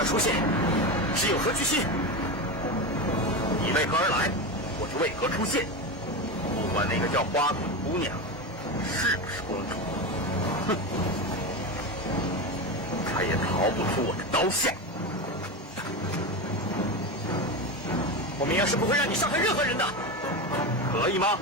这儿出现，是有何居心？你为何而来，我就为何出现。不管那个叫花骨的姑娘是不是公主，哼，她也逃不出我的刀下。我明阳是不会让你伤害任何人的，可以吗？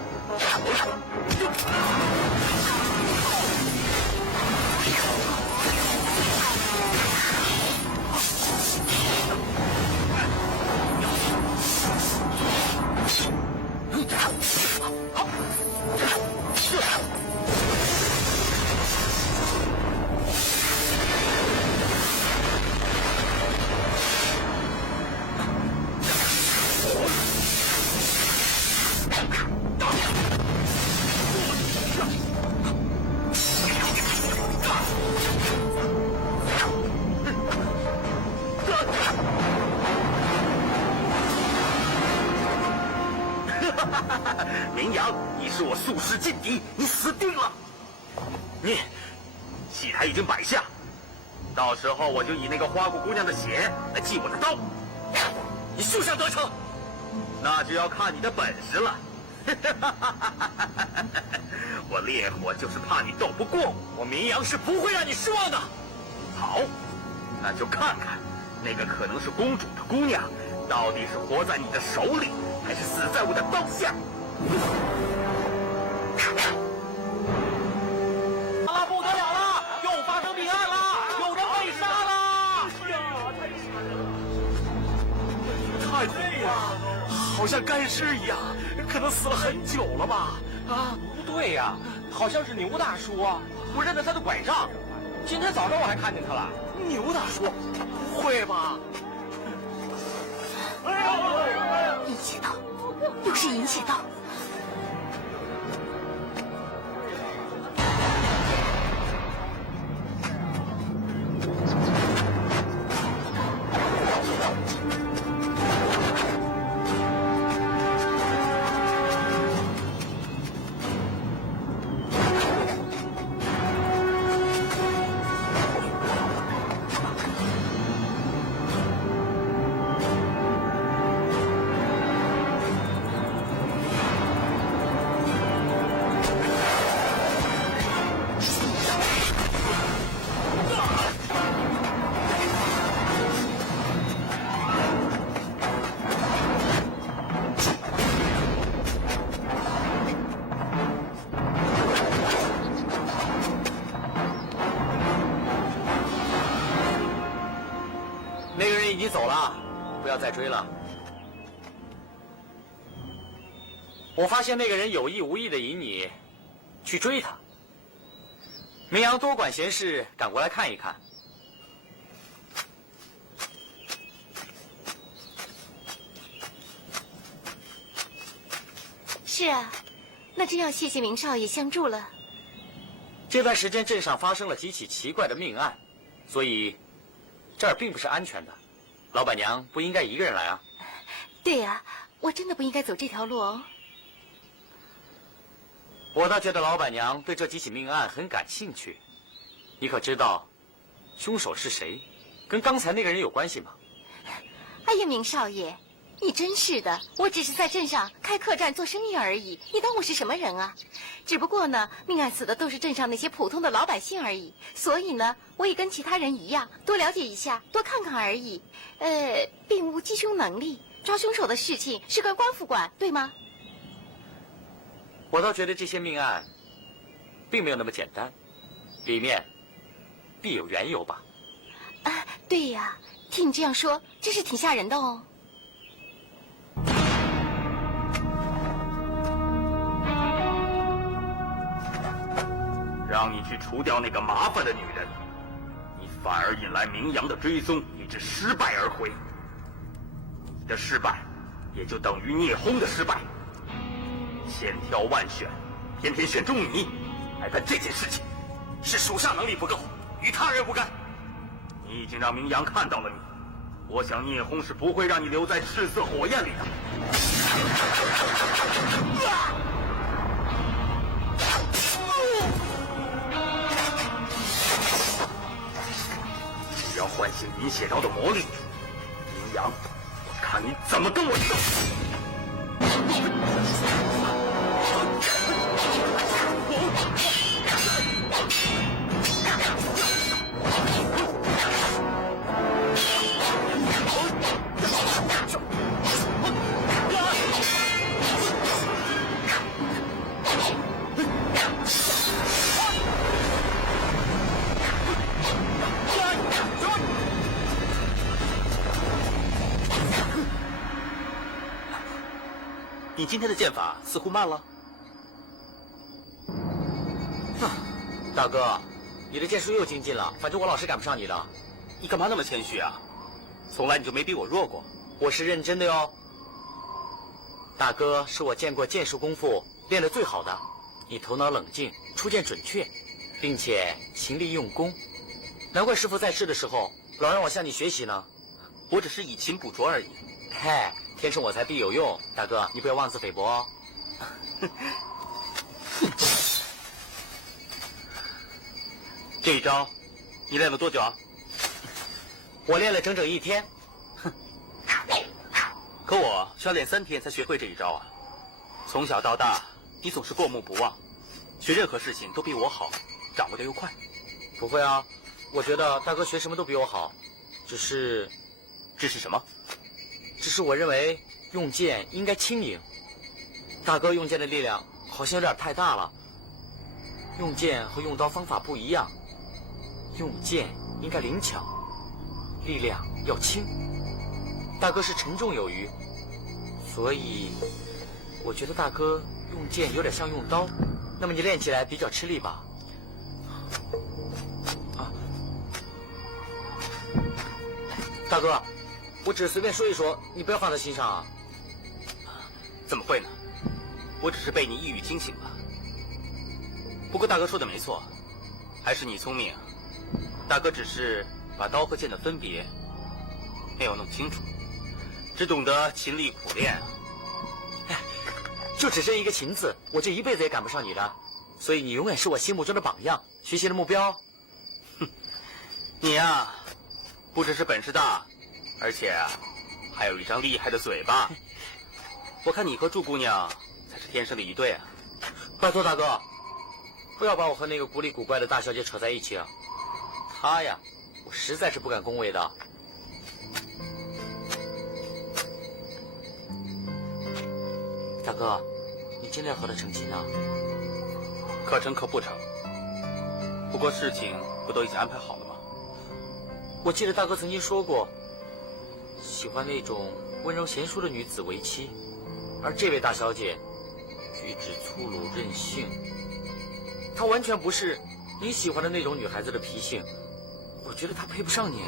明阳，你是我宿世劲敌，你死定了！你，戏台已经摆下，到时候我就以那个花骨姑娘的血来祭我的刀。你休想得逞！那就要看你的本事了。我烈火就是怕你斗不过我，我明阳是不会让你失望的。好，那就看看那个可能是公主的姑娘，到底是活在你的手里，还是死在我的刀下。啊，不得了了，又发生命案了，有人被杀了！太恐怖了，好像干尸一样，可能死了很久了吧？啊，不对呀，好像是牛大叔啊，我认得他的拐杖，今天早上我还看见他了。牛大叔，不会吧？阴血道，又是阴血道。那个人已经走了，不要再追了。我发现那个人有意无意的引你去追他。明阳多管闲事，赶过来看一看。是啊，那真要谢谢明少爷相助了。这段时间镇上发生了几起奇怪的命案，所以这儿并不是安全的。老板娘不应该一个人来啊。对呀，我真的不应该走这条路哦。我倒觉得老板娘对这几起命案很感兴趣。你可知道凶手是谁？跟刚才那个人有关系吗？哎呀，明少爷，你真是的，我只是在镇上开客栈做生意而已，你当我是什么人啊？只不过呢，命案死的都是镇上那些普通的老百姓而已，所以呢，我也跟其他人一样，多了解一下，多看看而已。并无缉凶能力，抓凶手的事情是跟官府管，对吗？我倒觉得这些命案并没有那么简单，里面必有缘由吧。啊，对呀，听你这样说，真是挺吓人的哦。让你去除掉那个麻烦的女人，你反而引来明阳的追踪，以致失败而回。你的失败，也就等于聂轰的失败。千挑万选，偏偏选中你来干这件事情，是属下能力不够，与他人无干。你已经让明阳看到了你，我想聂轰是不会让你留在赤色火焰里的。只要唤醒银血刀的魔力，明阳，我看你怎么跟我斗！你今天的剑法似乎慢了。大哥，你的剑术又精进了，反正我老是赶不上你的。你干嘛那么谦虚啊？从来你就没比我弱过。我是认真的哟。大哥是我见过剑术功夫练得最好的，你头脑冷静，出剑准确，并且勤力用功，难怪师傅在世的时候老让我向你学习呢。我只是以勤补拙而已。嗨，天生我材必有用，大哥你不要妄自菲薄哦。这一招，你练了多久啊？我练了整整1天。可我需要练3天才学会这一招啊！从小到大，你总是过目不忘，学任何事情都比我好，掌握的又快。不会啊，我觉得大哥学什么都比我好，只是什么？只是我认为用剑应该轻盈。大哥用剑的力量好像有点太大了。用剑和用刀方法不一样，用剑应该灵巧，力量要轻。大哥是沉重有余，所以我觉得大哥用剑有点像用刀，那么你练起来比较吃力吧？啊，大哥，我只是随便说一说，你不要放在心上啊。怎么会呢？我只是被你一语惊醒了。不过大哥说的没错，还是你聪明。大哥只是把刀和剑的分别没有弄清楚，只懂得勤力苦练。哎，就只剩一个勤字，我这一辈子也赶不上你的，所以你永远是我心目中的榜样，学习的目标。哼，你呀，不只是本事大，而且还有一张厉害的嘴巴。我看你和祝姑娘才是天生的一对啊！拜托大哥，不要把我和那个古里古怪的大小姐扯在一起啊！她呀，我实在是不敢恭维的。大哥，你真的要和她成亲啊？可成可不成。不过事情不都已经安排好了吗？我记得大哥曾经说过，喜欢那种温柔贤淑的女子为妻，而这位大小姐举止粗鲁任性，她完全不是你喜欢的那种女孩子的脾性，我觉得她配不上你。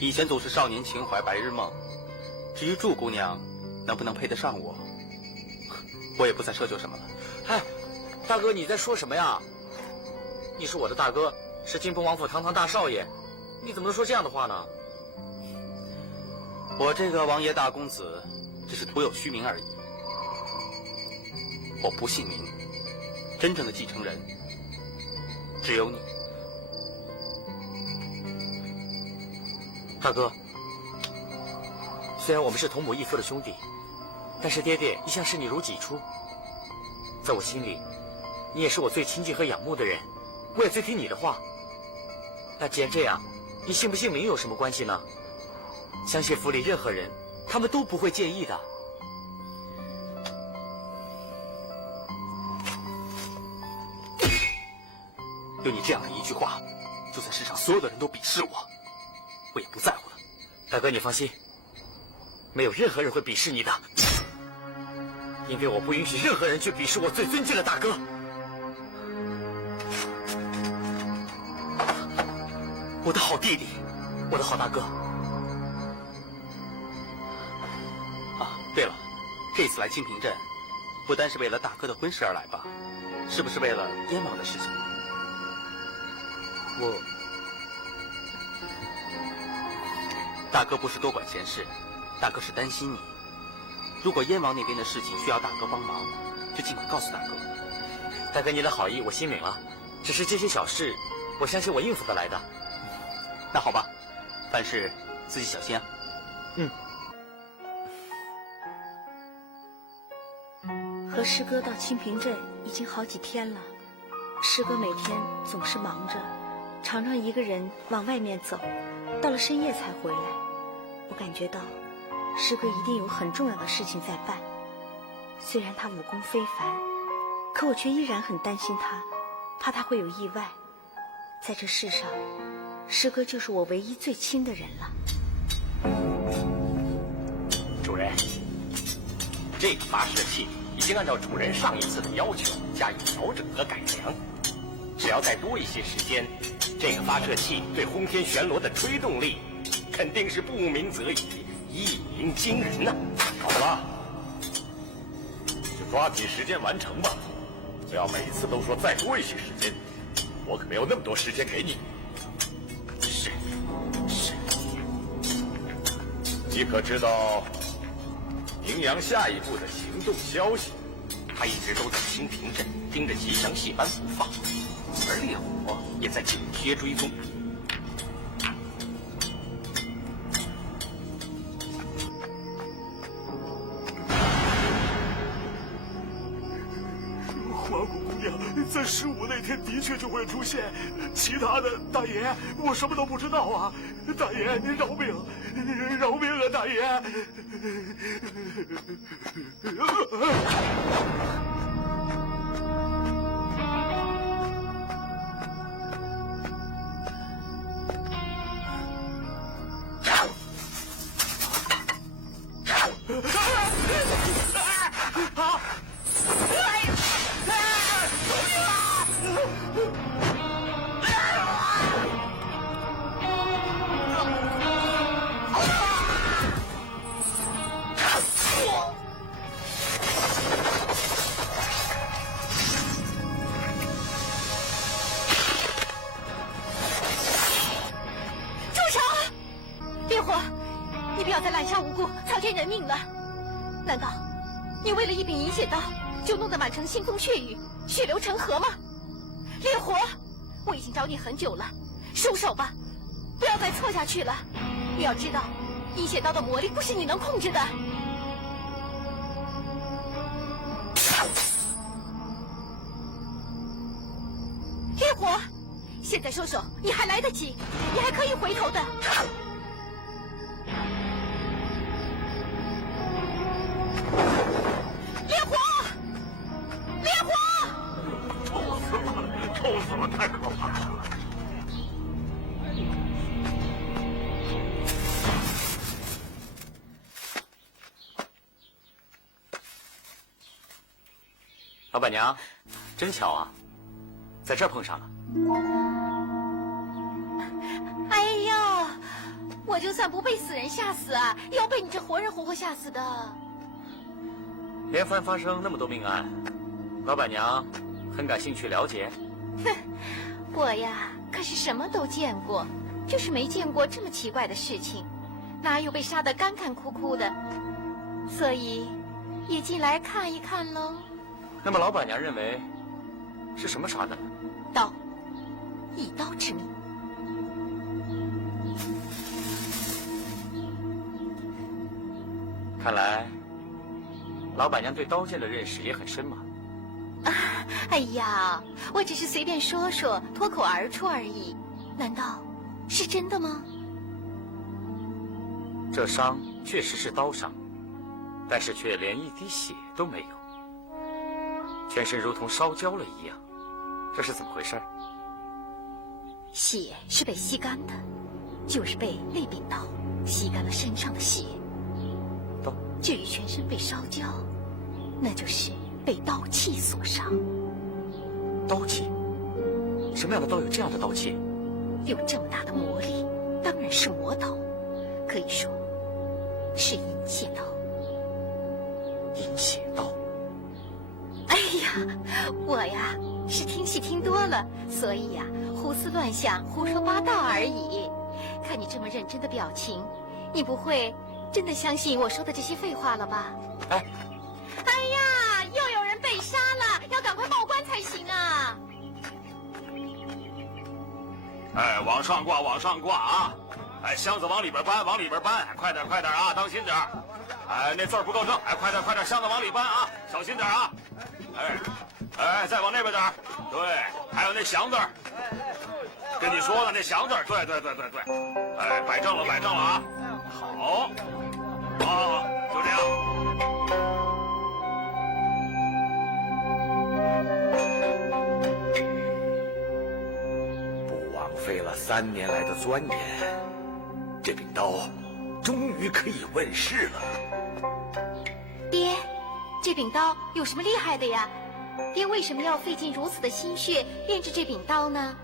以前总是少年情怀白日梦，至于祝姑娘能不能配得上我，我也不再奢求什么了。哎，大哥你在说什么呀？你是我的大哥，是金鹏王府堂堂大少爷，你怎么能说这样的话呢？我这个王爷大公子只是徒有虚名而已，我不姓名，真正的继承人只有你。大哥，虽然我们是同母异父的兄弟，但是爹爹一向视你如己出，在我心里，你也是我最亲近和仰慕的人，我也最听你的话。那既然这样，你姓不姓名有什么关系呢？相信府里任何人，他们都不会介意的。有你这样的一句话，就算世上所有的人都鄙视我，我也不在乎了。大哥，你放心，没有任何人会鄙视你的，因为我不允许任何人去鄙视我最尊敬的大哥。我的好弟弟，我的好大哥。啊，对了，这次来清平镇，不单是为了大哥的婚事而来吧？是不是为了燕王的事情？大哥不是多管闲事，大哥是担心你。如果燕王那边的事情需要大哥帮忙，就尽管告诉大哥。大哥，你的好意我心领了，只是这些小事，我相信我应付得来的。那好吧，凡事自己小心啊。嗯。和师哥到清平镇已经好几天了，师哥每天总是忙着，常常一个人往外面走，到了深夜才回来。我感觉到师哥一定有很重要的事情在办。虽然他武功非凡，可我却依然很担心他，怕他会有意外。在这世上，师哥就是我唯一最亲的人了。主人，这个发射器已经按照主人上一次的要求加以调整和改良，只要再多一些时间，这个发射器对轰天旋螺的推动力肯定是不鸣则已，一鸣惊人呐！好了，就抓紧时间完成吧，不要每次都说再多一些时间，我可没有那么多时间给你。是。你可知道明阳下一步的行动消息？他一直都在清平镇盯着吉祥戏班不放，而烈火也在紧贴追踪。花姑姑娘在15那天的确就会出现，其他的大爷我什么都不知道啊！大爷您饶命，饶命啊！大爷！难道你为了一柄银血刀，就弄得满城腥风血雨，血流成河吗？烈火，我已经找你很久了，收手吧，不要再错下去了。你要知道，银血刀的魔力不是你能控制的。烈火，现在收手，你还来得及，你还可以回头的。臭死了，太可怕了！老板娘，真巧啊，在这儿碰上了。哎呀，我就算不被死人吓死啊，也要被你这活人活活吓死的。连番发生那么多命案，老板娘很感兴趣了解。哼，我呀可是什么都见过，就是没见过这么奇怪的事情，哪有被杀得干干枯枯的？所以也进来看一看喽。那么老板娘认为是什么杀的呢？刀，一刀致命。看来老板娘对刀剑的认识也很深嘛。哎呀，我只是随便说说，脱口而出而已，难道是真的吗？这伤确实是刀伤，但是却连一滴血都没有，全身如同烧焦了一样，这是怎么回事？血是被吸干的，就是被那柄刀吸干了身上的血。至于全身被烧焦，那就是被刀气所伤。刀气？什么样的刀有这样的刀气？有这么大的魔力，当然是魔刀，可以说是银血刀。银血刀？哎呀，我呀是听戏听多了，所以呀胡思乱想、胡说八道而已。看你这么认真的表情，你不会真的相信我说的这些废话了吧？哎呀，又有人被杀了，要赶快报官才行啊！哎，往上挂，往上挂啊！哎，箱子往里边搬，往里边搬，快点，快点啊！当心点。哎，那字儿不够正，哎，快点，快点，箱子往里搬啊！小心点啊！哎，再往那边点。对，还有那祥字儿。跟你说呢，那祥字儿，对。哎，摆正了，摆正了啊！好，啊，就这样。不枉费了3年来的钻研，这柄刀终于可以问世了。爹，这柄刀有什么厉害的呀？爹为什么要费尽如此的心血炼制这柄刀呢？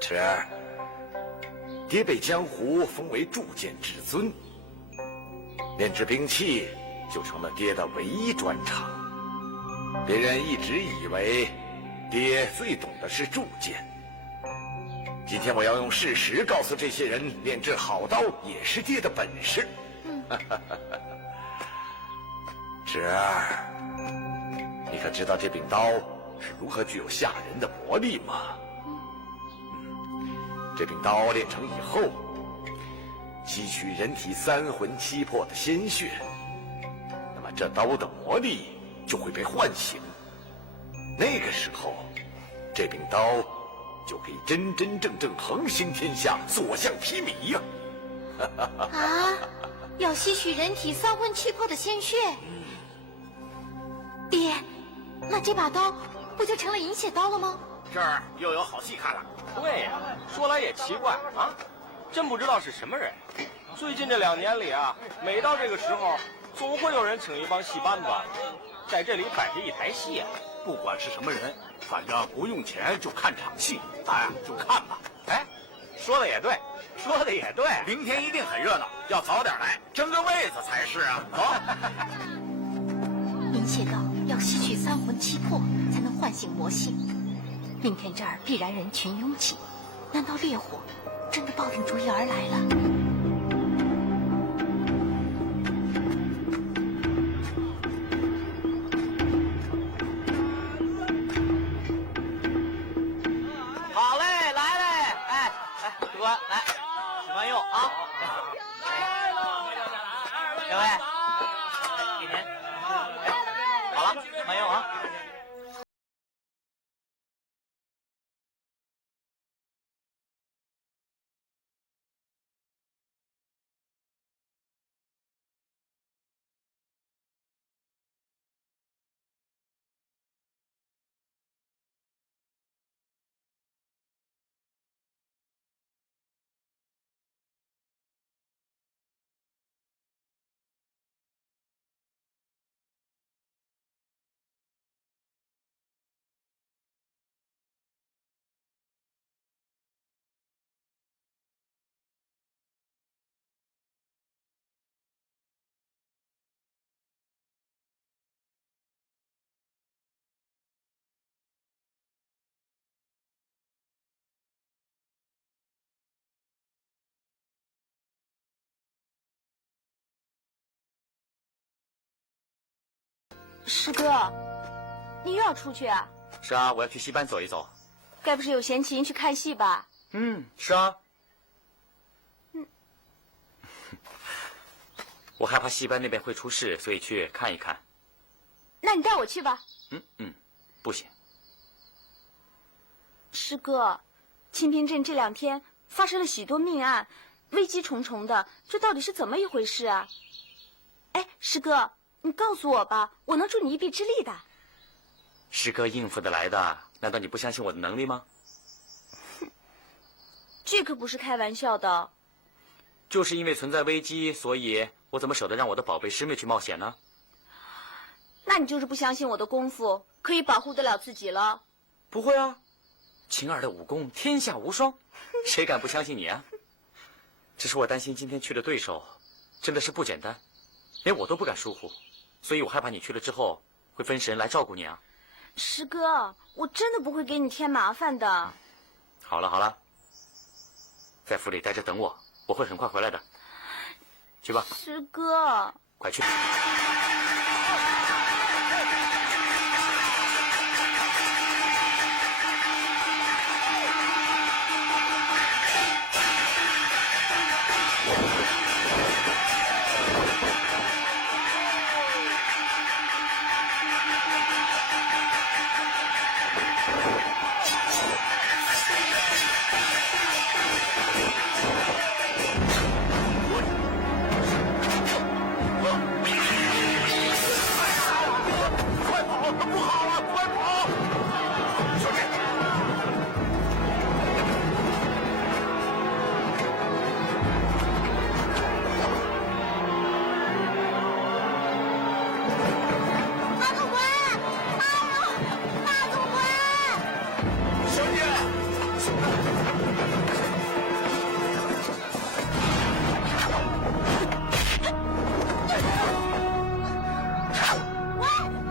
池儿，爹被江湖封为铸剑至尊，炼制兵器就成了爹的唯一专长。别人一直以为爹最懂的是铸剑，今天我要用事实告诉这些人，炼制好刀也是爹的本事。池儿，你可知道这柄刀是如何具有吓人的魔力吗？这柄刀炼成以后，吸取人体3魂7魄的鲜血，那么这刀的魔力就会被唤醒。那个时候，这柄刀就可以真真正正横行天下，所向披靡呀！啊，要吸取人体3魂7魄的鲜血？爹，那这把刀不就成了饮血刀了吗？这儿又有好戏看了。对呀，说来也奇怪啊，真不知道是什么人。最近这2年里啊，每到这个时候，总会有人请一帮戏班子，在这里摆着一台戏啊。不管是什么人，反正不用钱就看场戏，咱呀就看吧。哎，说的也对，说的也对，明天一定很热闹，要早点来，争个位子才是啊。走。饮血刀要吸取3魂7魄才能唤醒魔性，明天这儿必然人群拥挤，难道烈火真的抱定主意而来了？好嘞，来嘞，哎，客官来，许慢用啊！两位，给您。好了，慢用啊！师哥，你又要出去啊？是啊，我要去戏班走一走。该不是有闲情去看戏吧？是啊。我害怕戏班那边会出事，所以去看一看。那你带我去吧。不行。师哥，清平镇这2天发生了许多命案，危机重重的，这到底是怎么一回事啊？哎，师哥，你告诉我吧，我能助你一臂之力的。师哥应付得来的，难道你不相信我的能力吗？这可不是开玩笑的。就是因为存在危机，所以我怎么舍得让我的宝贝师妹去冒险呢？那你就是不相信我的功夫可以保护得了自己了。不会啊，晴儿的武功天下无双，谁敢不相信你啊？只是我担心今天去的对手真的是不简单，连我都不敢疏忽，所以我害怕你去了之后会分神来照顾你啊。师哥，我真的不会给你添麻烦的。好了好了，在府里待着等我，我会很快回来的。去吧。师哥，快去。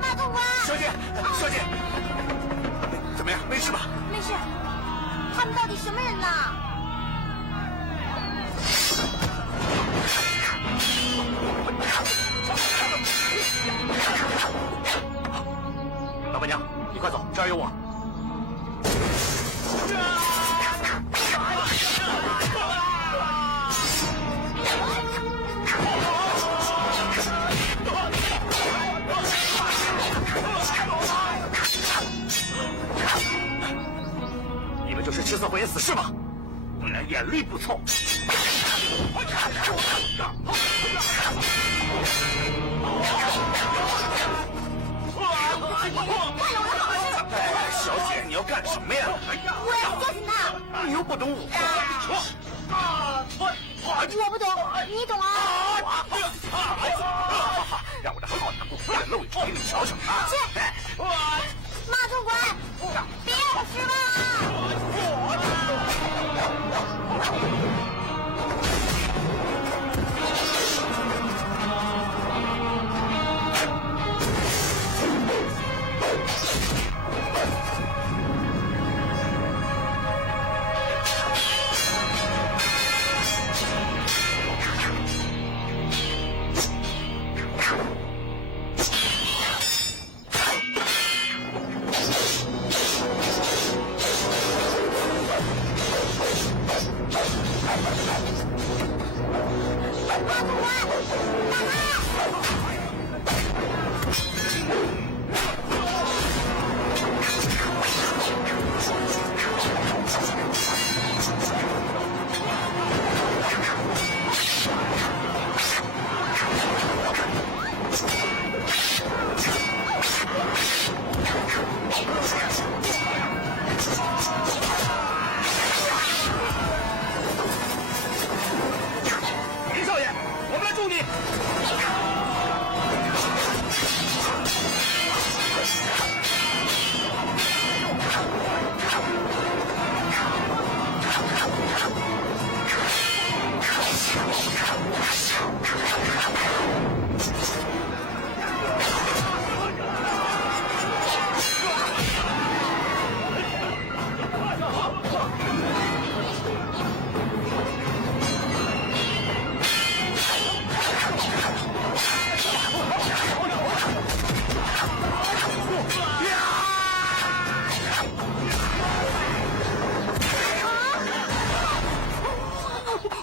马总管，小姐，小姐，怎么样？没事吧？没事。他们到底什么人呢？老板娘，你快走，这儿有我。你们就是赤色火焰死士吗？果然眼力不错。小姐，你要干什么呀？我要教训他。你又不懂武术。我不懂，你懂啊？让我的好男不为了露脸给你瞧瞧啊！马总管，别让我失望啊！林少爷，我们来助你。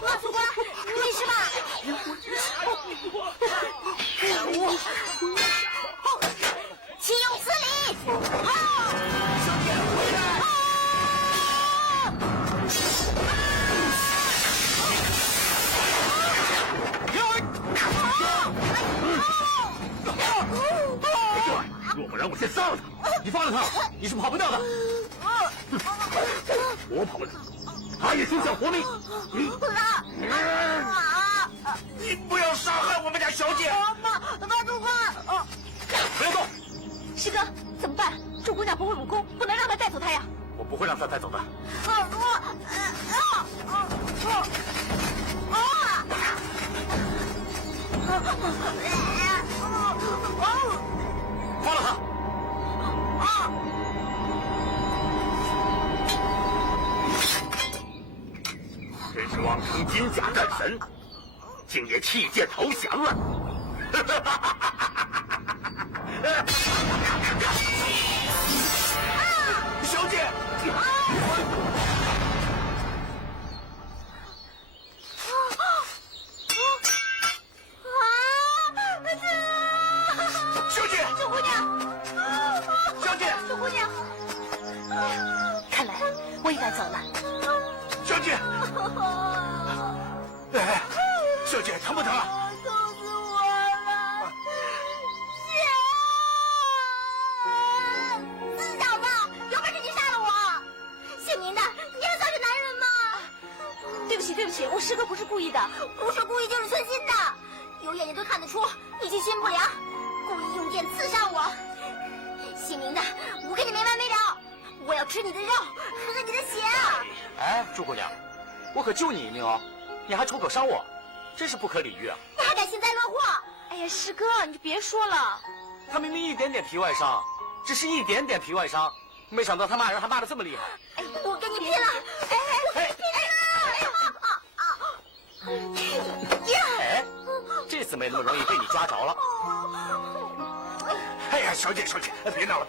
马总管，你没事吧？岂有此理！若不然我先杀了他！你放了他，你是跑不掉的。我跑不了，他也休想活命！你不要伤害我们家小姐！马总管，不要动！师哥，怎么办？祝姑娘不会武功，不能让她带走她呀。我不会让她带走的。放了他！真是妄称金甲战神，竟也弃剑投降了！小姐，小姐，祝姑娘，小姐，祝姑娘，看来我也该走了。小姐，哎，小姐疼不疼？痛死我了！死小子，有本事你杀了我！姓名的，你还算是男人吗？对不起，对不起，我师哥不是故意的。不是故意就是存心的，有眼睛都看得出你居心不良，故意用剑刺伤我。姓名的，我跟你没完没了！我要吃你的肉，喝你的血啊！哎，朱姑娘，我可救你一命哦，你还出口伤我，真是不可理喻啊！你还敢幸灾乐祸？哎呀，师哥，你就别说了。他明明一点点皮外伤，只是一点点皮外伤，没想到他骂人还骂得这么厉害。哎，我跟你拼了！哎，呀！哎，这次没那么容易被你抓着了。哎呀，小姐，别闹了，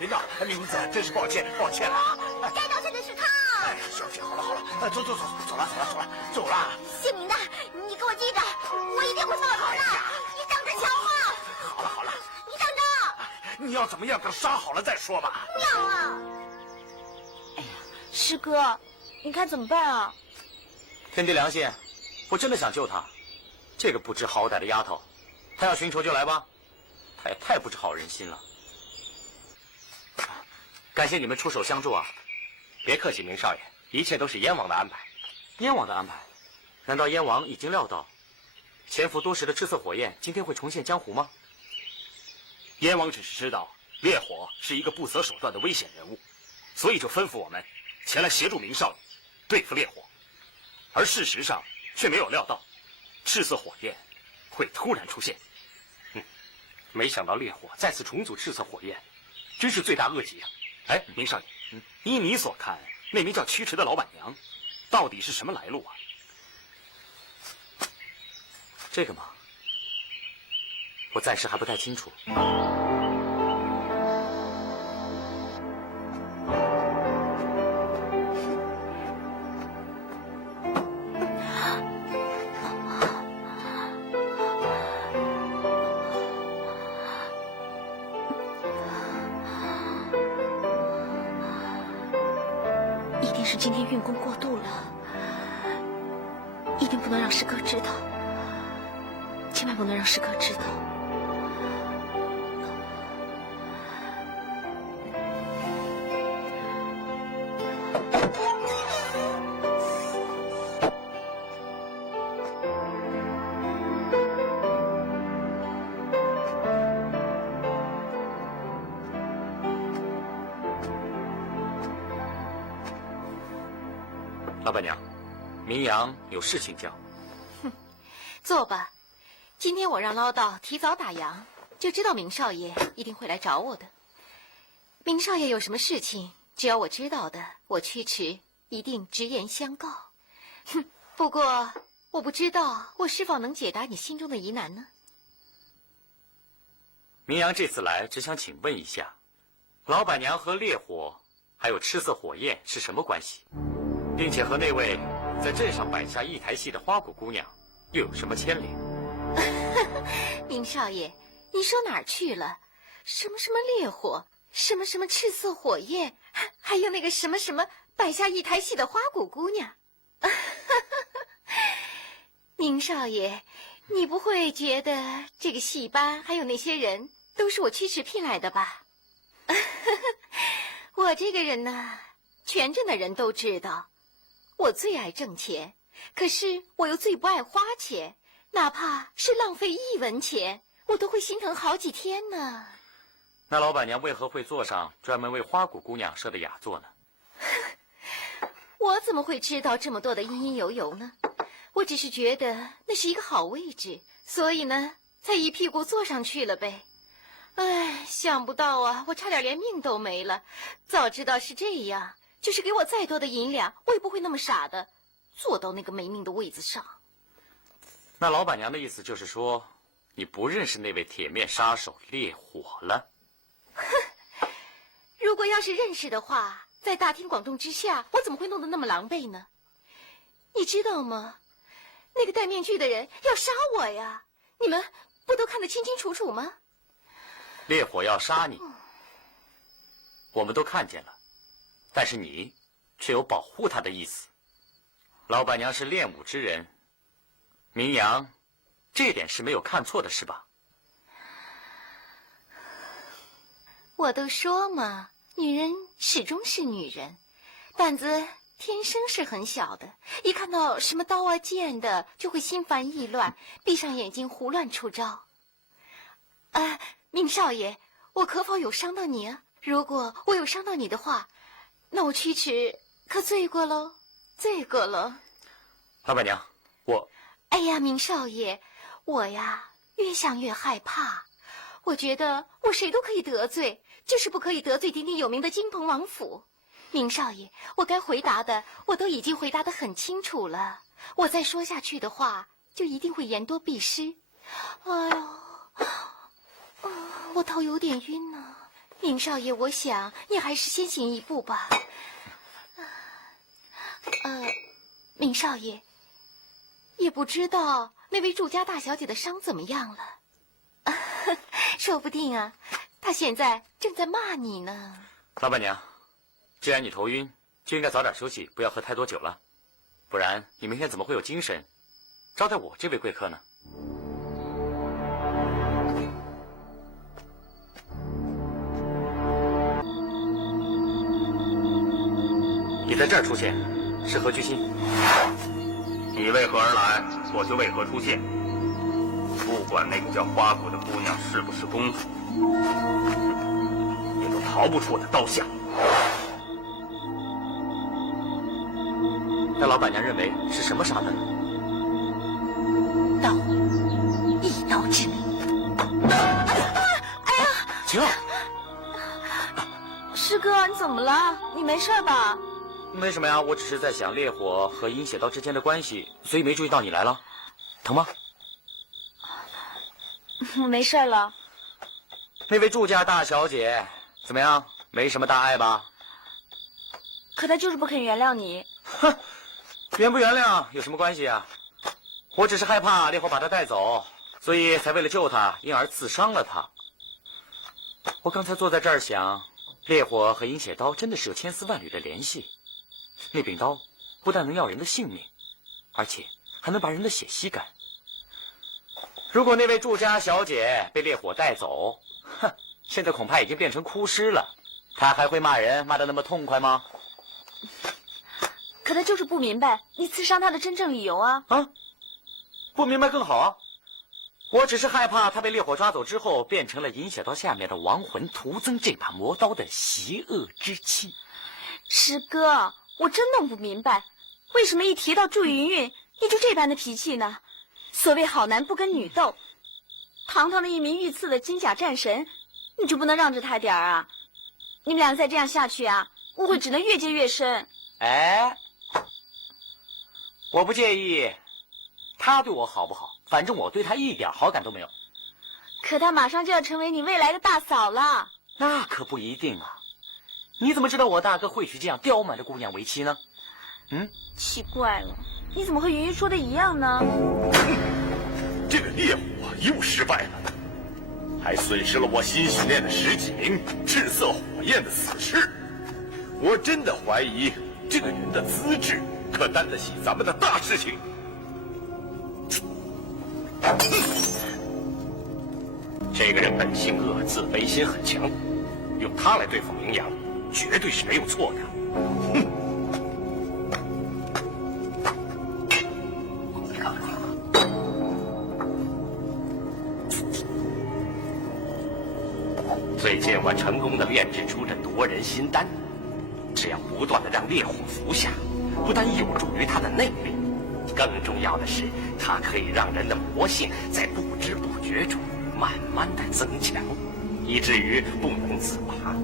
明子真是抱歉了。该道歉的是他。哎，小姐，好了，走了。姓名的，你给我记着，我一定会报仇的。你等着瞧啊！好了，你等着。你要怎么样？等伤好了再说吧。要啊！哎呀，师哥，你看怎么办啊？天地良心，我真的想救她。这个不知好歹的丫头，她要寻仇就来吧，她也太不知好人心了。感谢你们出手相助啊！别客气，明少爷，一切都是燕王的安排。燕王的安排？难道燕王已经料到潜伏多时的赤色火焰今天会重现江湖吗？燕王只是知道烈火是一个不择手段的危险人物，所以就吩咐我们前来协助明少爷对付烈火，而事实上却没有料到赤色火焰会突然出现。没想到烈火再次重组赤色火焰，真是罪大恶极啊！哎，明少爷，依你所看，那名叫曲池的老板娘到底是什么来路啊？这个嘛，我暂时还不太清楚。一定是今天运功过度了，一定不能让师哥知道，千万不能让师哥知道。老板娘，明阳有事请教。坐吧，今天我让唠叨提早打烊，就知道明少爷一定会来找我的。明少爷有什么事情，只要我知道的，我曲池一定直言相告。不过我不知道我是否能解答你心中的疑难呢？明阳这次来只想请问一下，老板娘和烈火还有赤色火焰是什么关系，并且和那位在镇上摆下一台戏的花果姑娘又有什么牵连？明少爷，你说哪儿去了？什么什么烈火，什么什么赤色火焰，还有那个什么什么摆下一台戏的花果姑娘。明少爷，你不会觉得这个戏班还有那些人都是我曲池聘来的吧？我这个人呢，全镇的人都知道，我最爱挣钱，可是我又最不爱花钱，哪怕是浪费1文钱，我都会心疼好几天呢。那老板娘为何会坐上专门为花果姑娘设的雅座呢？我怎么会知道这么多的因因由由呢？我只是觉得那是一个好位置，所以呢，才一屁股坐上去了呗。哎，想不到啊，我差点连命都没了。早知道是这样，就是给我再多的银两，我也不会那么傻的坐到那个没命的位子上。那老板娘的意思就是说，你不认识那位铁面杀手烈火了？如果要是认识的话，在大庭广众之下，我怎么会弄得那么狼狈呢？你知道吗？那个戴面具的人要杀我呀！你们不都看得清清楚楚吗？烈火要杀你，我们都看见了，但是你却有保护他的意思。老板娘是练武之人，明阳这点是没有看错的，是吧？我都说嘛，女人始终是女人，胆子天生是很小的，一看到什么刀啊剑的，就会心烦意乱，闭上眼睛胡乱出招。明少爷，我可否有伤到你啊？如果我有伤到你的话，那我屈尺可罪过喽，罪过喽。老板娘，哎呀，明少爷，我呀越想越害怕。我觉得我谁都可以得罪，就是不可以得罪鼎鼎有名的金鹏王府。明少爷，我该回答的我都已经回答得很清楚了，我再说下去的话，就一定会言多必失。哎呦，我头有点晕呢。明少爷，我想你还是先行一步吧。明少爷，也不知道那位祝家大小姐的伤怎么样了。说不定啊，她现在正在骂你呢。老板娘，既然你头晕，就应该早点休息，不要喝太多酒了，不然你明天怎么会有精神招待我这位贵客呢？你在这儿出现，是何居心？你为何而来，我就为何出现。不管那个叫花果的姑娘是不是公主，也都逃不出我的刀下。那老板娘认为是什么杀的呢？刀，一刀致命。哎呀，晴儿，师哥，你怎么了？你没事吧？没什么呀，我只是在想烈火和阴血刀之间的关系，所以没注意到你来了。疼吗？我没事了。那位祝家大小姐怎么样？没什么大碍吧？可他就是不肯原谅你。哼，原不原谅有什么关系啊？我只是害怕烈火把她带走，所以才为了救她，因而刺伤了她。我刚才坐在这儿想，烈火和阴血刀真的是有千丝万缕的联系。那柄刀不但能要人的性命，而且还能把人的血吸干。如果那位祝家小姐被烈火带走，哼，现在恐怕已经变成枯尸了。她还会骂人骂得那么痛快吗？可他就是不明白你刺伤他的真正理由啊！啊，不明白更好啊！我只是害怕他被烈火抓走之后，变成了阴血刀下面的亡魂，徒增这把魔刀的邪恶之气。师哥，我真弄不明白，为什么一提到祝云云，你就这般的脾气呢？所谓好男不跟女斗，堂堂的一名御赐的金甲战神，你就不能让着他点儿啊？你们两个再这样下去啊，误会只能越结越深。哎，我不介意他对我好不好，反正我对他一点好感都没有。可他马上就要成为你未来的大嫂了。那可不一定啊！你怎么知道我大哥会娶这样刁蛮的姑娘为妻呢？奇怪了，你怎么和云云说的一样呢？这个烈火又失败了，还损失了我新训练的10几名赤色火焰的死士。我真的怀疑这个人的资质可担得起咱们的大事情。这个人本性恶，自卑心很强，用他来对付明阳，绝对是没有错的。最近我成功的炼制出这夺人心丹，只要不断的让烈火服下，不但有助于他的内力，更重要的是，它可以让人的魔性在不知不觉中慢慢的增强，以至于不能自拔。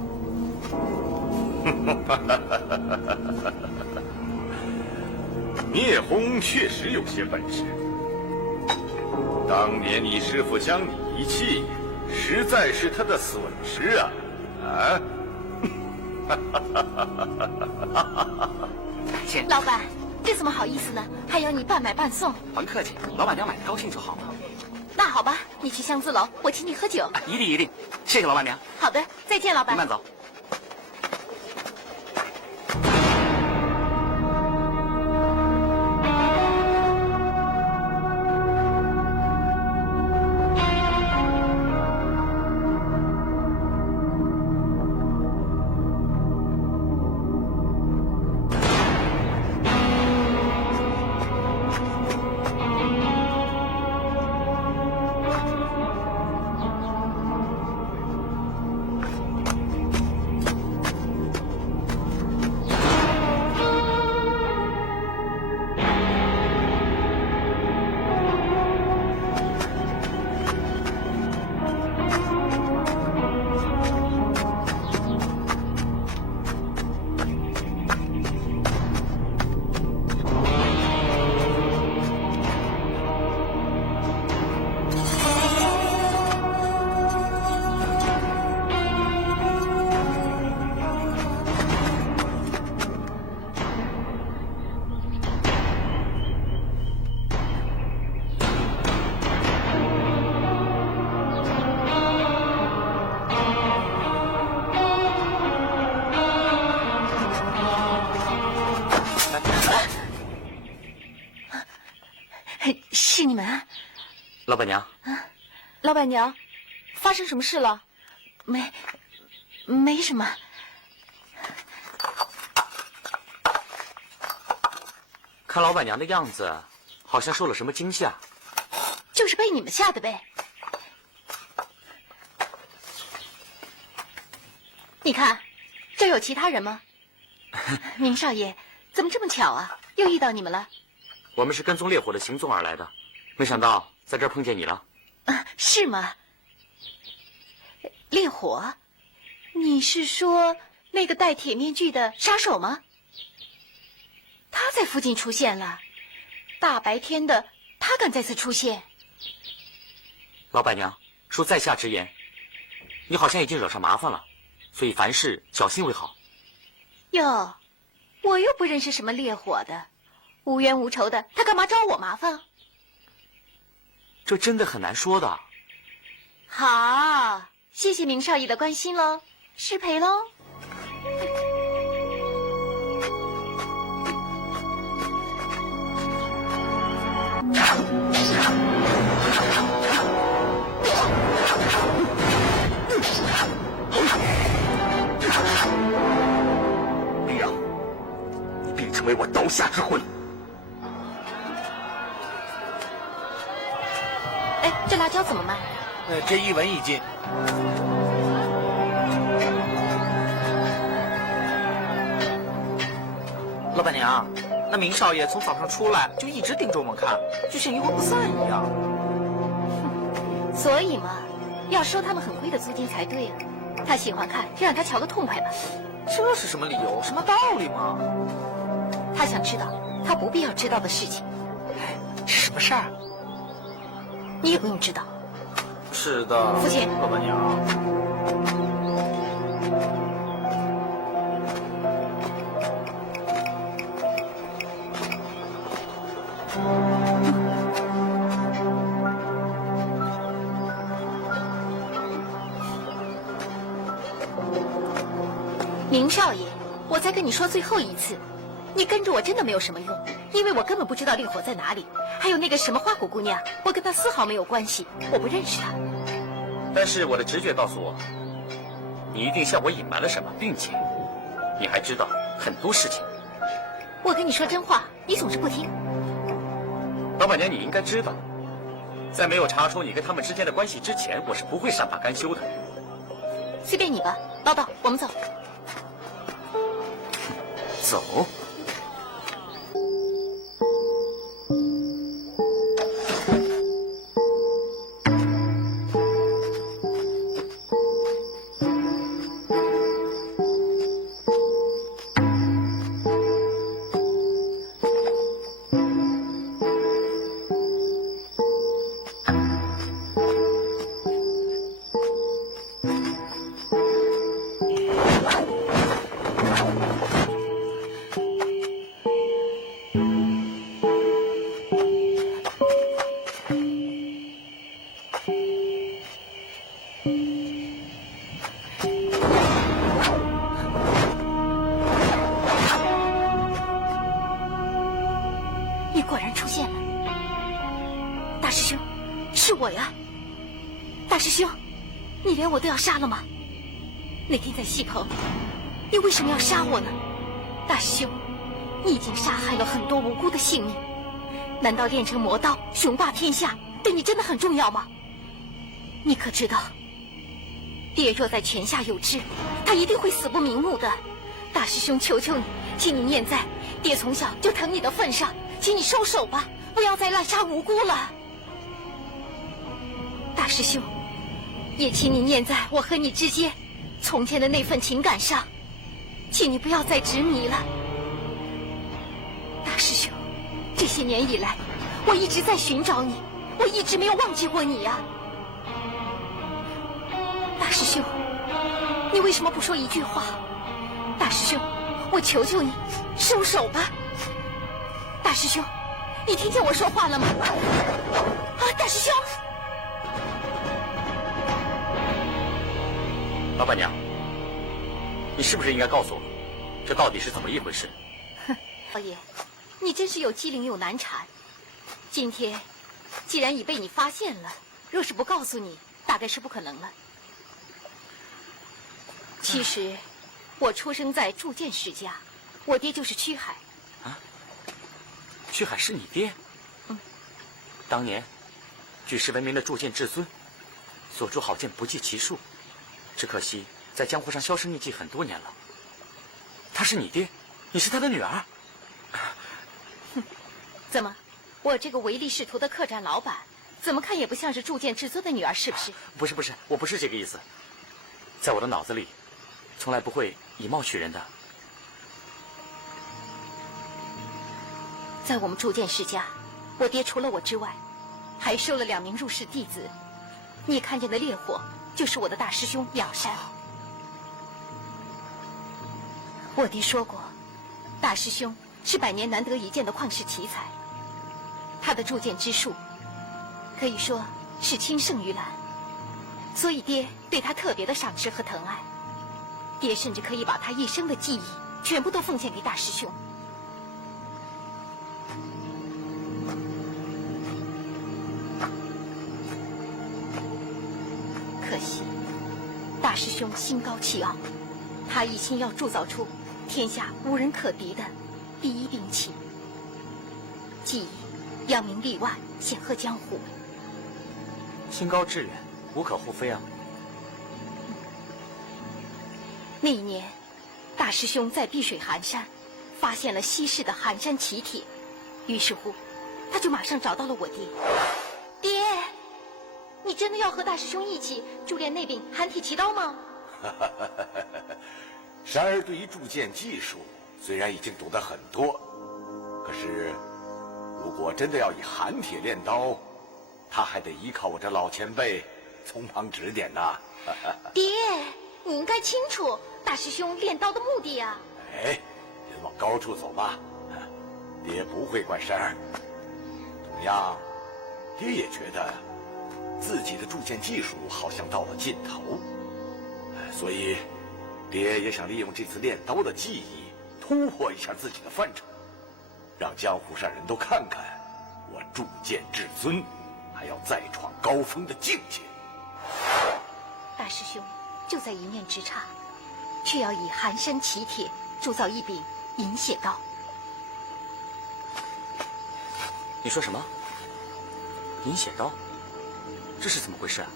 聂轰确实有些本事，当年你师父将你遗弃，实在是他的损失啊！老板，这怎么好意思呢？还要你半买半送。甭客气，老板娘买的高兴就好了。那好吧，你去香姿楼，我请你喝酒。一定一定，谢谢老板娘。好的，再见，老板。您慢走。是你们啊？老板娘。啊，老板娘，发生什么事了？没什么。看老板娘的样子，好像受了什么惊吓。就是被你们吓的呗。你看，这有其他人吗？明少爷，怎么这么巧啊？又遇到你们了。我们是跟踪烈火的行踪而来的，没想到在这儿碰见你了。啊，是吗？烈火，你是说那个戴铁面具的杀手吗？他在附近出现了，大白天的，他敢再次出现？老板娘，恕在下直言，你好像已经惹上麻烦了，所以凡事小心为好。哟，我又不认识什么烈火的，无冤无仇的，他干嘛找我麻烦？这真的很难说的。好，谢谢明少爷的关心喽，失陪喽。明阳，你必成为我刀下之魂。哎，这辣椒怎么卖？这1文1斤。老板娘，那明少爷从早上出来就一直盯着我们看，就像阴魂不散一样。所以嘛，要收他们很贵的租金才对啊。他喜欢看，就让他瞧个痛快吧。这是什么理由？什么道理吗？他想知道他不必要知道的事情。是什么事儿？你也不用知道。是的，父亲。老板娘。明少爷，我再跟你说最后一次，你跟着我真的没有什么用，因为我根本不知道烈火在哪里，还有那个什么花果姑娘，我跟她丝毫没有关系，我不认识她。但是我的直觉告诉我，你一定向我隐瞒了什么，并且你还知道很多事情。我跟你说真话，你总是不听。老板娘，你应该知道，在没有查出你跟他们之间的关系之前，我是不会善罢甘休的。随便你吧，唠叨，我们走。走。你果然出现了，大师兄，是我呀！大师兄，你连我都要杀了吗？那天在戏棚，你为什么要杀我呢？大师兄，你已经杀害了很多无辜的性命，难道练成魔刀，雄霸天下，对你真的很重要吗？你可知道，爹若在泉下有知，他一定会死不瞑目的。大师兄，求求你，请你念在爹从小就疼你的份上，请你收手吧，不要再滥杀无辜了。大师兄，也请你念在我和你之间从前的那份情感上，请你不要再执迷了。大师兄，这些年以来，我一直在寻找你，我一直没有忘记过你呀。大师兄，你为什么不说一句话？大师兄，我求求你，收手吧。大师兄，你听见我说话了吗？啊，大师兄！老板娘，你是不是应该告诉我，这到底是怎么一回事？哼，老爷，你真是有机灵又难缠。今天既然已被你发现了，若是不告诉你，大概是不可能了。其实，我出生在铸剑世家，我爹就是屈海。啊？屈海是你爹？嗯。当年，举世闻名的铸剑至尊，所铸好剑不计其数，只可惜在江湖上销声匿迹很多年了。他是你爹，你是他的女儿。哼，怎么？我这个唯利是图的客栈老板，怎么看也不像是铸剑至尊的女儿，是不是？不是，我不是这个意思。在我的脑子里，从来不会以貌取人的。在我们铸剑世家，我爹除了我之外，还收了2名入室弟子。你看见的烈火，就是我的大师兄了山。我爹说过，大师兄是100年难得一见的旷世奇才。他的铸剑之术，可以说是轻胜于蓝，所以爹对他特别的赏识和疼爱。爹甚至可以把他一生的技艺全部都奉献给大师兄。可惜，大师兄心高气傲，他一心要铸造出天下无人可敌的第一兵器，技艺扬名立万，显赫江湖。心高志远，无可厚非啊。那一年，大师兄在碧水寒山发现了稀世的寒山奇铁，于是乎，他就马上找到了我爹。爹，你真的要和大师兄一起铸炼那柄寒铁奇刀吗？山儿对于铸剑技术虽然已经懂得很多，可是如果真的要以寒铁炼刀，他还得依靠我这老前辈从旁指点呐。爹，你应该清楚大师兄练刀的目的啊。哎，人往高处走吧，爹不会怪山儿。同样，爹也觉得自己的铸剑技术好像到了尽头，所以爹也想利用这次练刀的技艺突破一下自己的范畴，让江湖上人都看看我铸剑至尊还要再创高峰的境界。大师兄就在一念之差，却要以寒山奇铁铸造一柄银血刀。你说什么？银血刀？这是怎么回事啊？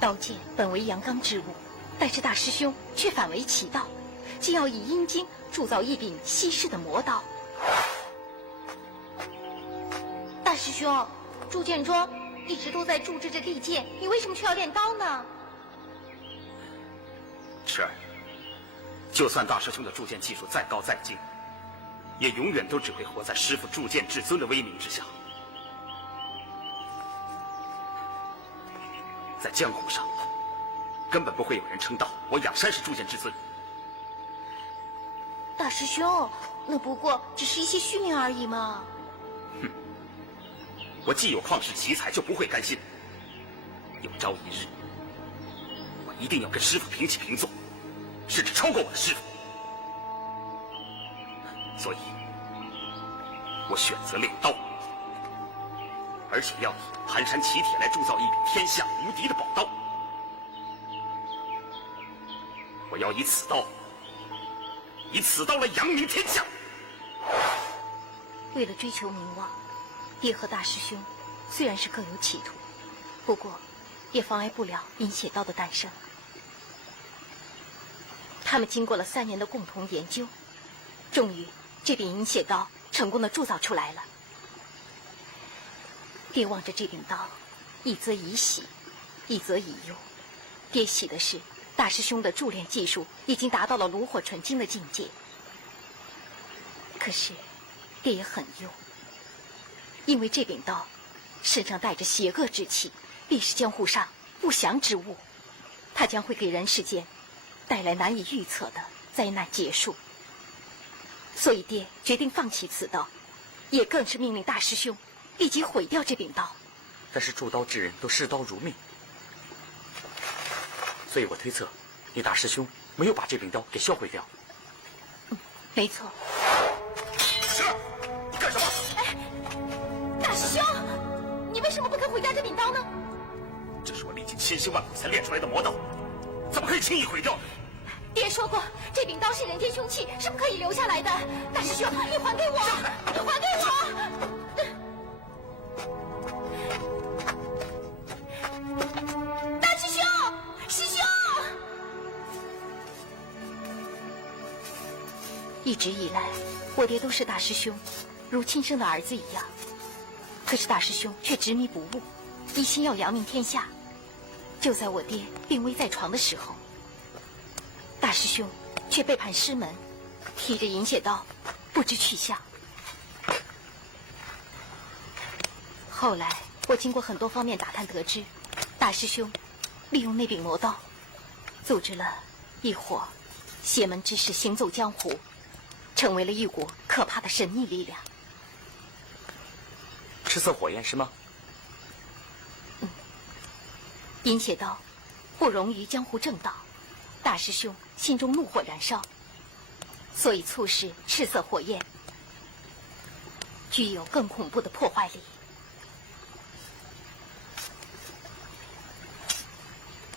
刀剑本为阳刚之物，但是大师兄却反为奇道，竟要以阴茎铸造一柄稀世的魔刀。大师兄，铸剑庄一直都在铸制着利剑，你为什么却要练刀呢？是，就算大师兄的铸剑技术再高再精，也永远都只会活在师父铸剑至尊的威名之下。在江湖上，根本不会有人称道我仰山是铸剑至尊。大师兄，那不过只是一些虚名而已嘛。哼，我既有旷世奇才，就不会甘心。有朝一日，我一定要跟师父平起平坐，甚至超过我的师父。所以，我选择练刀，而且要以寒山奇铁来铸造一柄天下无敌的宝刀。我要以此刀来扬名天下。为了追求名望，爹和大师兄虽然是各有企图，不过也妨碍不了银血刀的诞生。他们经过了3年的共同研究，终于这柄银血刀成功的铸造出来了。爹望着这柄刀，一则以喜，一则以忧。爹喜的是大师兄的铸炼技术已经达到了炉火纯青的境界，可是爹也很忧，因为这柄刀身上带着邪恶之气，必是江湖上不祥之物，它将会给人世间带来难以预测的灾难结束。所以爹决定放弃此刀，也更是命令大师兄立即毁掉这柄刀。但是铸刀之人都视刀如命，所以我推测，你大师兄没有把这柄刀给销毁掉。没错。是，你干什么？千辛万苦才练出来的魔道，怎么可以轻易毁掉呢？爹说过，这柄刀是人间凶器，是不可以留下来的。大师兄，你还给我！你还给我！大师兄，师兄！一直以来，我爹都视大师兄如亲生的儿子一样，可是大师兄却执迷不悟，一心要扬名天下。就在我爹病危在床的时候，大师兄却背叛师门，提着银血刀不知去向。后来我经过很多方面打探得知，大师兄利用那柄魔刀，组织了一伙邪门之士行走江湖，成为了一股可怕的神秘力量。赤色火焰是吗？银血刀不容于江湖正道，大师兄心中怒火燃烧，所以促使赤色火焰具有更恐怖的破坏力。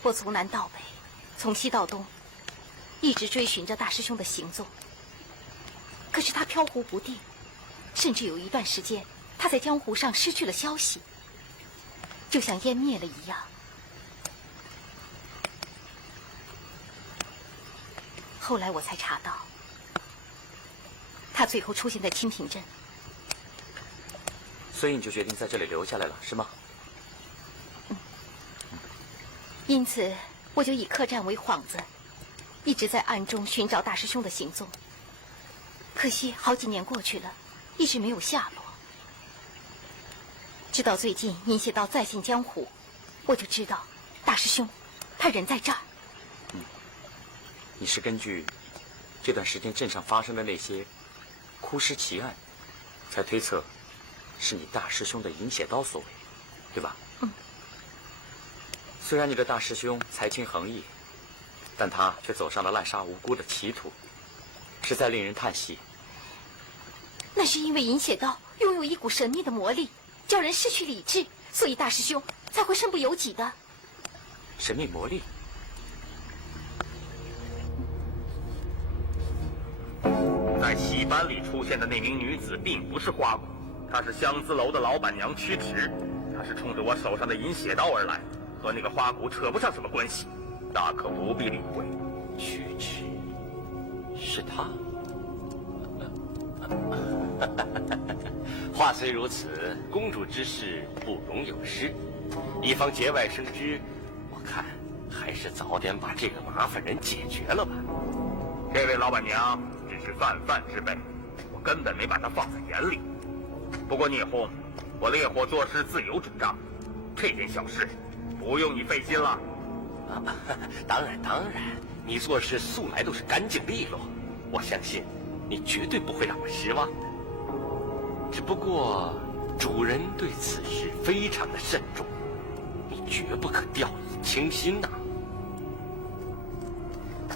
我从南到北，从西到东，一直追寻着大师兄的行踪。可是他飘忽不定，甚至有一段时间，他在江湖上失去了消息，就像湮灭了一样。后来我才查到，他最后出现在清平镇。所以你就决定在这里留下来了，是吗？因此，我就以客栈为幌子，一直在暗中寻找大师兄的行踪。可惜好几年过去了，一直没有下落。直到最近银血刀再现江湖，我就知道大师兄他人在这儿。你是根据这段时间镇上发生的那些枯尸奇案，才推测是你大师兄的银血刀所为，对吧？虽然你的大师兄才情横溢，但他却走上了滥杀无辜的歧途，实在令人叹息。那是因为银血刀拥有一股神秘的魔力，叫人失去理智，所以大师兄才会身不由己的。神秘魔力？在戏班里出现的那名女子并不是花骨，她是香姿楼的老板娘曲池，她是冲着我手上的银血刀而来，和那个花骨扯不上什么关系，大可不必理会。曲池，是他。话虽如此，公主之事不容有失，以防节外生枝，我看还是早点把这个麻烦人解决了吧。这位老板娘只是泛泛之辈，我根本没把她放在眼里。不过聂轰，我烈火做事自有主张，这件小事不用你费心了。当然，你做事素来都是干净利落，我相信你绝对不会让我失望的。只不过主人对此事非常的慎重，你绝不可掉以轻心呐。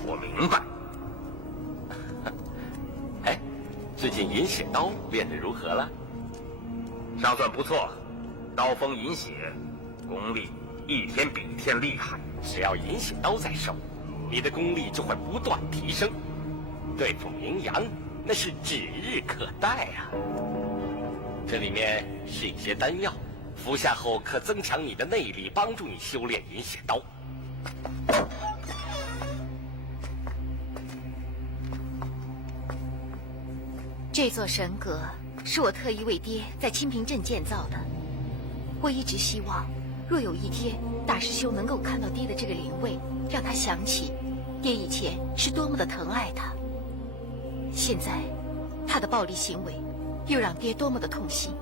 我明白。哎，最近银血刀练得如何了？尚算不错，刀锋银血，功力一天比一天厉害。只要银血刀在手，你的功力就会不断提升，对付名扬那是指日可待啊。这里面是一些丹药，服下后可增强你的内力，帮助你修炼银血刀。这座神阁是我特意为爹在清平镇建造的。我一直希望，若有一天大师兄能够看到爹的这个灵位，让他想起爹以前是多么的疼爱他。现在，他的暴力行为又让爹多么的痛心。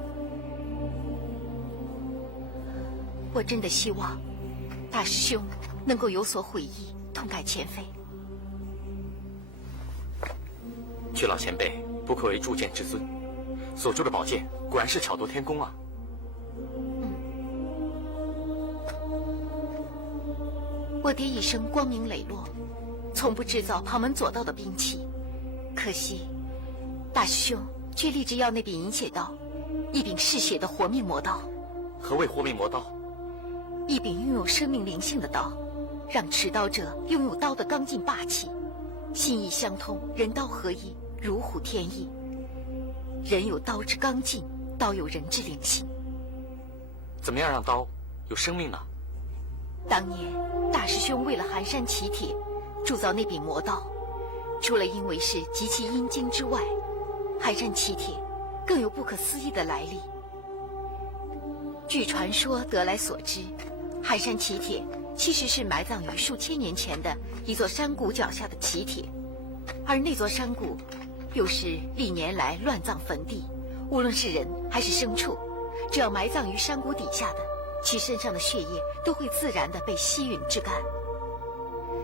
我真的希望大师兄能够有所悔意，痛改前非。曲老前辈不愧为铸剑至尊，所铸的宝剑果然是巧夺天工啊！我爹一生光明磊落，从不制造旁门左道的兵器，可惜大师兄却立志要那柄银血刀，一柄嗜血的活命魔刀。何谓活命魔刀？一柄拥有生命灵性的刀，让持刀者拥有刀的刚劲霸气，心意相通，人刀合一，如虎添翼。人有刀之刚劲，刀有人之灵性。怎么样让刀有生命呢？当年大师兄为了寒山奇铁铸造那柄魔刀，除了因为是极其阴茎之外，寒山奇铁更有不可思议的来历。据传说得来所知，寒山奇铁其实是埋葬于数千年前的一座山谷脚下的奇铁，而那座山谷又是历年来乱葬坟地，无论是人还是牲畜，只要埋葬于山谷底下的，其身上的血液都会自然地被吸吮制干。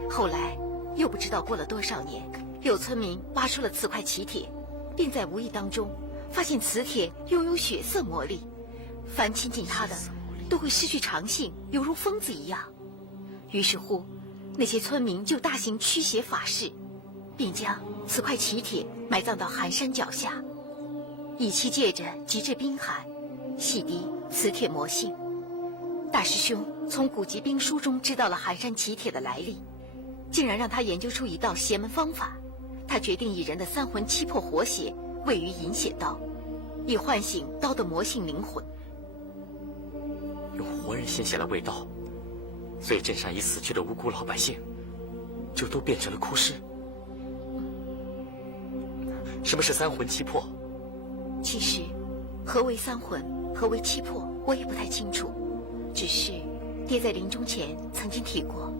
后来又不知道过了多少年，有村民挖出了此块奇铁，并在无意当中发现此铁拥有血色魔力，凡亲近它的都会失去长性，犹如疯子一样。于是乎，那些村民就大行驱邪法事，并将此块奇铁埋葬到寒山脚下，以期借着极致冰寒，洗涤此铁魔性。大师兄从古籍兵书中知道了寒山奇铁的来历，竟然让他研究出一道邪门方法。他决定以人的三魂七魄活血位于银血刀，以唤醒刀的魔性灵魂。用活人鲜血来喂刀，所以镇上已死去的无辜老百姓就都变成了枯尸。什么是三魂七魄？其实何为三魂，何为七魄，我也不太清楚，只是爹在临终前曾经提过，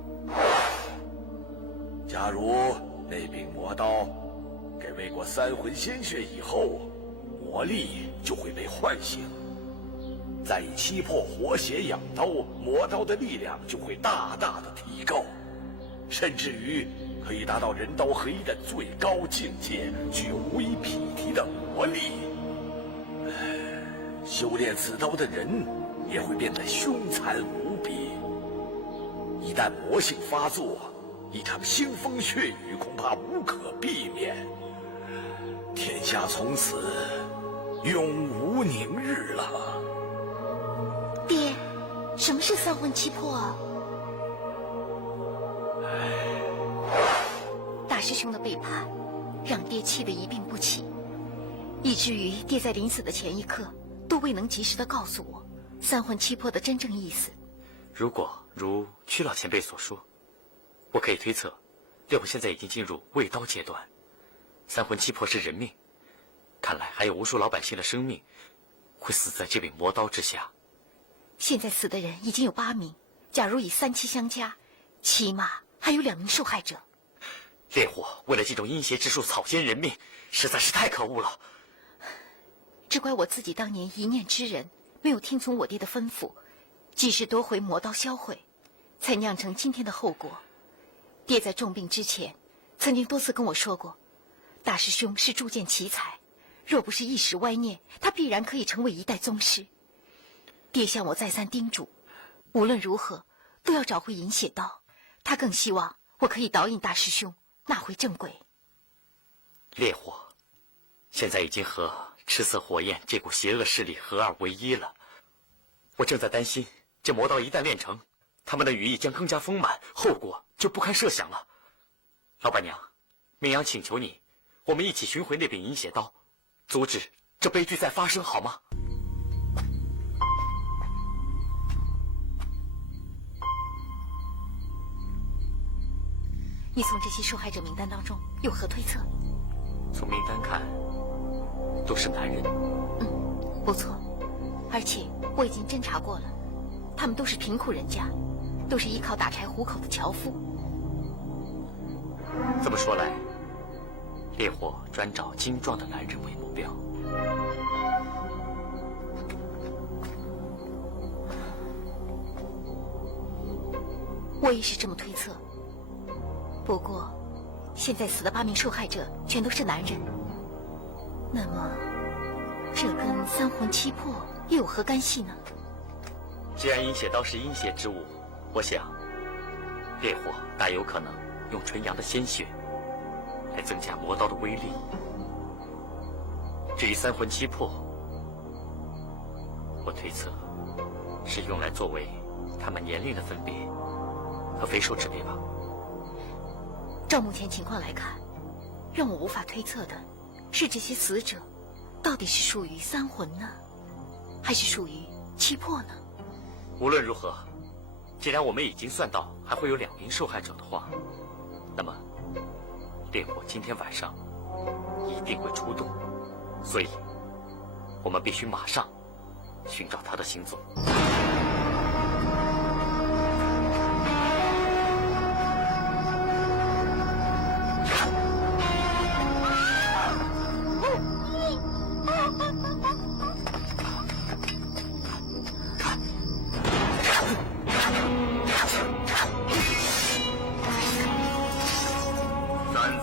假如那柄魔刀给喂过三魂鲜血以后，魔力就会被唤醒，再以七魄活血养刀，魔刀的力量就会大大的提高，甚至于可以达到人刀合一的最高境界，具有无以匹敌的魔力。修炼此刀的人也会变得凶残无比。一旦魔性发作，一场腥风血雨恐怕无可避免，天下从此永无宁日了。爹，什么是三魂七魄啊？大师兄的背叛让爹气得一病不起，以至于爹在临死的前一刻都未能及时地告诉我三魂七魄的真正意思。如果如屈老前辈所说，我可以推测，烈火现在已经进入喂刀阶段，三魂七魄是人命，看来还有无数老百姓的生命会死在这柄魔刀之下。现在死的人已经有8名，假如以3、7相加，起码还有2名受害者。烈火为了这种阴邪之术草菅人命，实在是太可恶了。只怪我自己当年一念之仁，没有听从我爹的吩咐，及时夺回魔刀销毁，才酿成今天的后果。爹在重病之前曾经多次跟我说过，大师兄是铸剑奇才，若不是一时歪念，他必然可以成为一代宗师。爹向我再三叮嘱，无论如何都要找回银血刀，他更希望我可以导引大师兄拿回正轨。烈火现在已经和赤色火焰这股邪恶势力合二为一了，我正在担心，这魔刀一旦炼成，他们的羽翼将更加丰满，后果就不堪设想了。老板娘，明阳请求你，我们一起寻回那柄银血刀，阻止这悲剧再发生，好吗？你从这些受害者名单当中有何推测？从名单看，都是男人。不错，而且我已经侦查过了，他们都是贫苦人家，都是依靠打柴糊口的樵夫。这么说来，烈火专找精壮的男人为目标。我也是这么推测。不过，现在死的8名受害者全都是男人，那么这跟三魂七魄又有何干系呢？既然银血刀是阴邪之物，我想烈火大有可能用纯阳的鲜血来增加魔刀的威力。至于三魂七魄，我推测是用来作为他们年龄的分别和肥瘦之别吧。照目前情况来看，让我无法推测的是，这些死者到底是属于三魂呢，还是属于七魄呢？无论如何，既然我们已经算到还会有2名受害者的话，那么烈火今天晚上一定会出动，所以我们必须马上寻找他的行踪。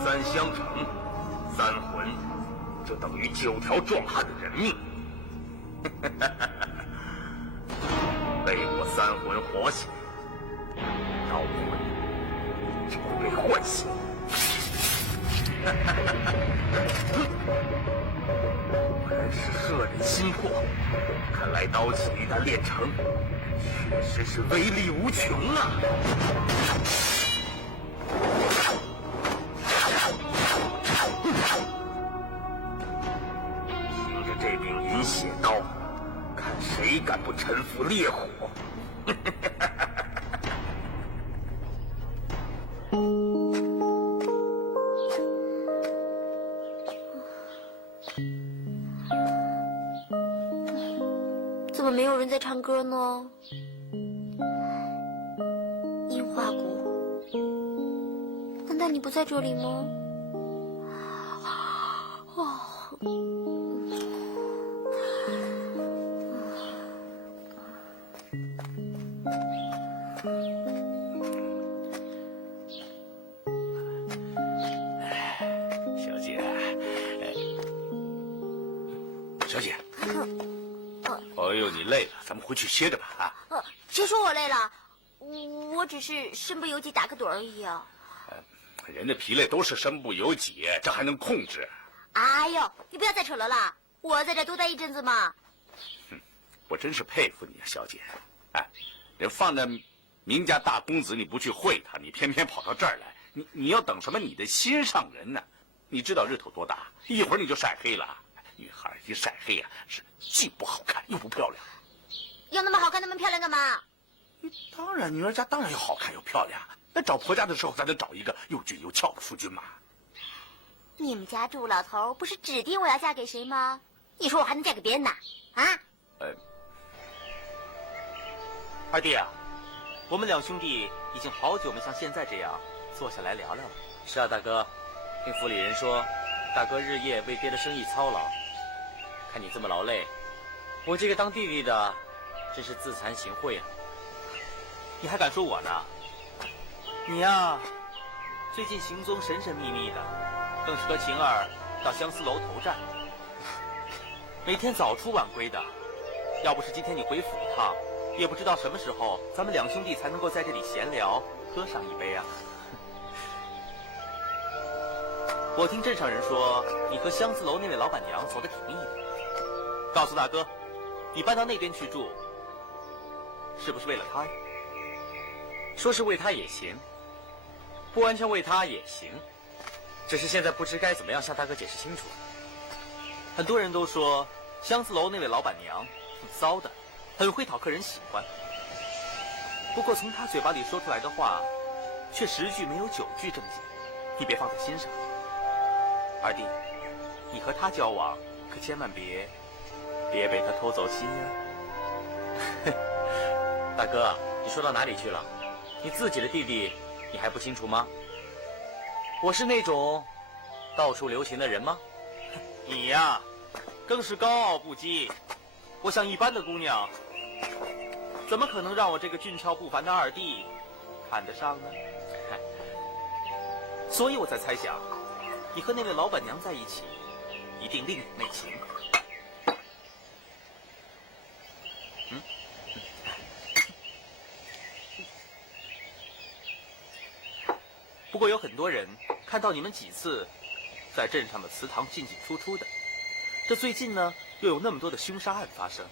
三相乘，3魂，这等于9条壮汉的人命。被我3魂活醒，刀魂就会被唤醒。果然是摄人心魄，看来刀气一旦练成，确实是威力无穷啊！凭着这柄银血刀，看谁敢不臣服烈火！怎么没有人在唱歌呢？樱花谷，难道你不在这里吗？小姐，小姐，哎呦，你累了，咱们回去歇着吧啊！谁说我累了？我只是身不由己打个盹而已啊。人的疲累都是身不由己，这还能控制？哎呦，你不要再扯了啦！我在这多待一阵子嘛。我真是佩服你啊，小姐。哎，人放着名家大公子，你不去会他，你偏偏跑到这儿来，你要等什么？你的心上人呢？你知道日头多大？一会儿你就晒黑了。女孩一晒黑啊，是既不好看又不漂亮。要那么好看那么漂亮干嘛？当然，女儿家当然要好看又漂亮。那找婆家的时候，咱得找一个又俊又俏的夫君嘛。你们家祝老头不是指定我要嫁给谁吗？你说我还能嫁给别人呐？啊？二弟啊，我们2兄弟已经好久没像现在这样坐下来聊聊了。是啊，大哥，听府里人说，大哥日夜为爹的生意操劳，看你这么劳累，我这个当弟弟的真是自惭形秽啊。你还敢说我呢？你呀，最近行踪神神秘秘的，更是和晴儿到相思楼投战，每天早出晚归的。要不是今天你回府一趟，也不知道什么时候咱们2兄弟才能够在这里闲聊，喝上一杯啊。我听镇上人说，你和相思楼那位老板娘走得挺密的。告诉大哥，你搬到那边去住，是不是为了她呀？说是为他也行，不完全为他也行，只是现在不知该怎么样向大哥解释清楚。很多人都说相思楼那位老板娘挺骚的，很会讨客人喜欢。不过从她嘴巴里说出来的话，却10句没有9句正经，你别放在心上。二弟，你和她交往，可千万别被她偷走心呀。大哥，你说到哪里去了？你自己的弟弟，你还不清楚吗？我是那种到处留情的人吗？你呀，更是高傲不羁。我想一般的姑娘，怎么可能让我这个俊俏不凡的二弟看得上呢？所以我才猜想，你和那位老板娘在一起，一定另有内情。不过有很多人看到你们几次在镇上的祠堂进进出出的，这最近呢又有那么多的凶杀案发生，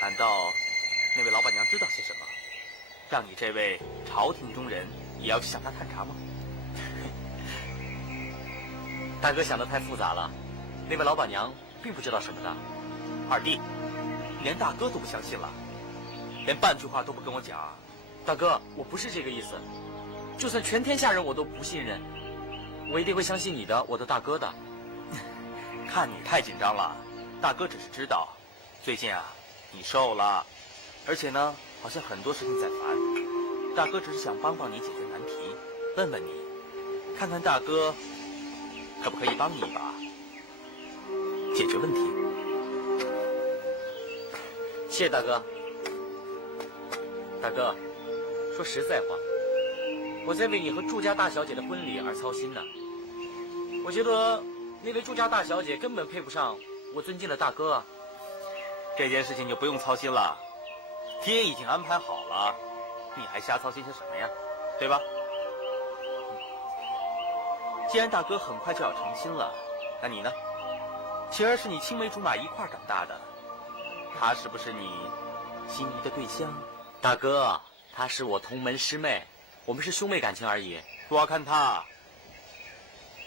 难道那位老板娘知道些什么，让你这位朝廷中人也要去向她探查吗？大哥想的太复杂了，那位老板娘并不知道什么的。二弟，连大哥都不相信了，连半句话都不跟我讲。大哥，我不是这个意思，就算全天下人我都不信任，我一定会相信你的，我的大哥的。看你太紧张了，大哥只是知道，最近啊，你瘦了，而且呢，好像很多事情在烦。大哥只是想帮帮你解决难题，问问你，看看大哥可不可以帮你一把，解决问题。谢谢大哥。大哥，说实在话，我在为你和祝家大小姐的婚礼而操心呢。我觉得那位祝家大小姐根本配不上我尊敬的大哥啊。这件事情就不用操心了，爹已经安排好了，你还瞎操心些什么呀？对吧？既然大哥很快就要成亲了，那你呢？晴儿是你青梅竹马一块儿长大的，她是不是你心仪的对象？大哥，她是我同门师妹，我们是兄妹感情而已。我看她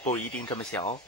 不一定这么想哦。